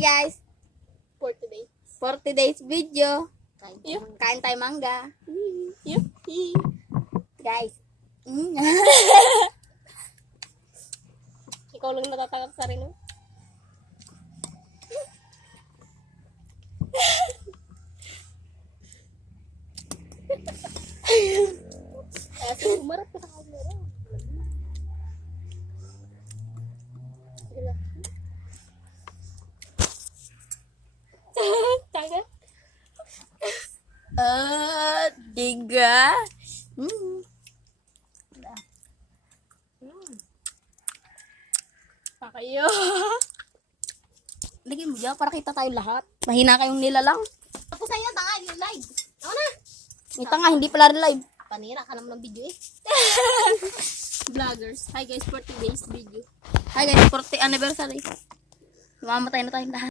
guys. For today. 40 days video. Yup. Kain tayo mangga. Yup. Guys. Ikaw lang natatakot sa rin. Kaya umarap ka sa camera. Taga? Diga. Pakayo. Lagyan mo dyan para kita tayo lahat. Mahina kayong nilalang. Ako sa'yo, tanga, yung live. Ako na. Ito nga, hindi pala live. Panira ka naman ng video eh. Vloggers. Hi guys, 40 days video. Hi guys, 40th anniversary. Mamatay na tayong lahat.